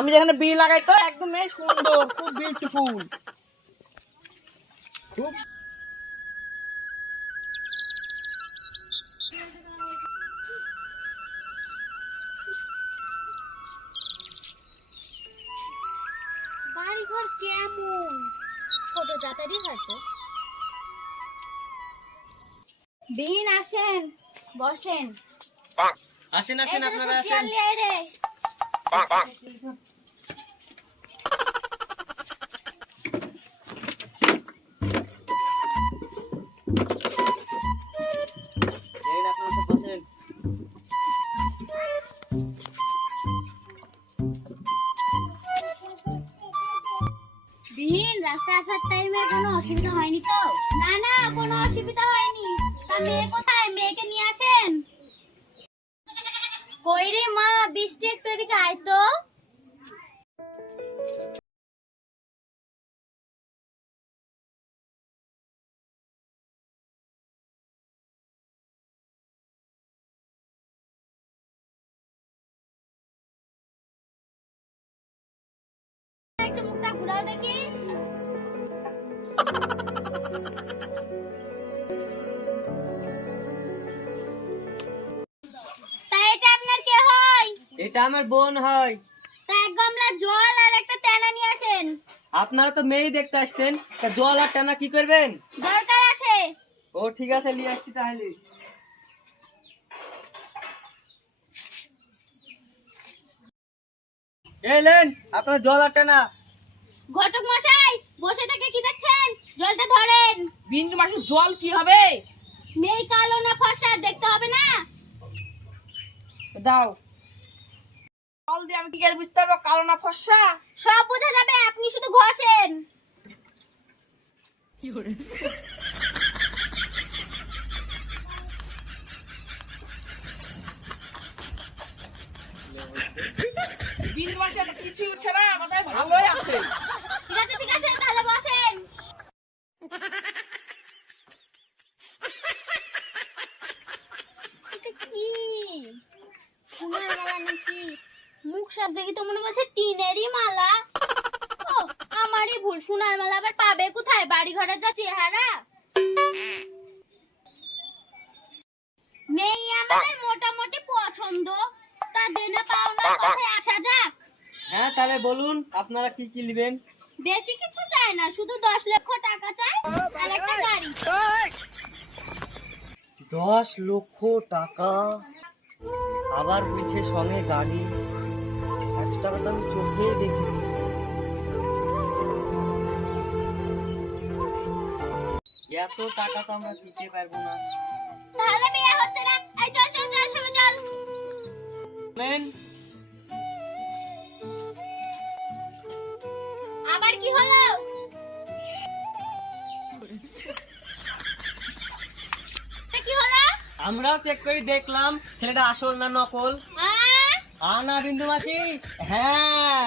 আমি যেখানে বিয়ে লাগাই তো একদম সুন্দর, খুব বিউটিফুল। খুব বাড়ি ঘর কেমন, ছোট জাতারই হয়তো। বিন আসেন, বসেন। আসেন আসেন, আপনারা আসেন। আপনারা বসেন। বিহীন রাস্তায় আসার টাইমে কোনো অসুবিধা হয়নি তো? না না, কোনো অসুবিধা হয়নি। তা মেয়ে কোথায়? মেয়েকে নিয়ে আসেন। কই রে মা, বৃষ্টি একটু এদিকে আয় তো। একটু মুখটা ঘুরাও দেখি। তা এটা আপনার কে হয়? এটা আমার বোন হয়। তা এক গামলা জল আর একটা তেনা নিয়ে আসেন। আপনারা তো মেয়ে দেখতে আসছেন, তা জল আর টানা কি করবেন? দরকার আছে। ও ঠিক আছে, নিয়ে আসছি তাহলে। এলেন আপনার জল আর টানা। ঘটক মশাই, বসে থেকে কি দেখছেন? জলটা ধরেন। বিন্দু মাসের জল কি হবে? মেয়ে কালো না ফর্সা দেখতে হবে না? দাও। জল দিয়ে আমি কি করে বুঝতে পারবো কালো না ফর্সা? সব বোঝা যাবে, আপনি শুধু ঘষেন। বিন্দু মাসে কিছু উঠছে না, আমাদের ভালোই আছে। ঠিক আছে, তাহলে বসেন। এটা কি? সোনার মালা নাকি? মুখ সাজ দেখি তো মনে হচ্ছে টিনেরই মালা। ও, আমারই ভুল। সোনার মালা আবার পাবে কোথায়? বাড়ি ঘরের যা চেহারা। মেয়ে আমাদের মোটামুটি পছন্দ, তা দেনা পাওনার কথায় আসা যাক। হ্যাঁ তাহলে বলুন আপনারা কি কি নেবেন? বেশি কিছু চাই না, শুধু 10 লক্ষ টাকা চাই আর একটা গাড়ি। 10 লক্ষ টাকা, আবার বলছে সঙ্গে গাড়ি। এত টাকা তো আমি চোখেই দেখিনি। এত টাকা তো আমরা দিতে পারবো না। তাহলে বিয়ে হচ্ছে না। এই চল চল চল, সবাই চল। মেন আবার কি হলো? তা কি হলো? আমরাও চেক করে দেখলাম ছেলেটা আসল না নকল। আ? না বিন্দু মাসি, হ্যাঁ।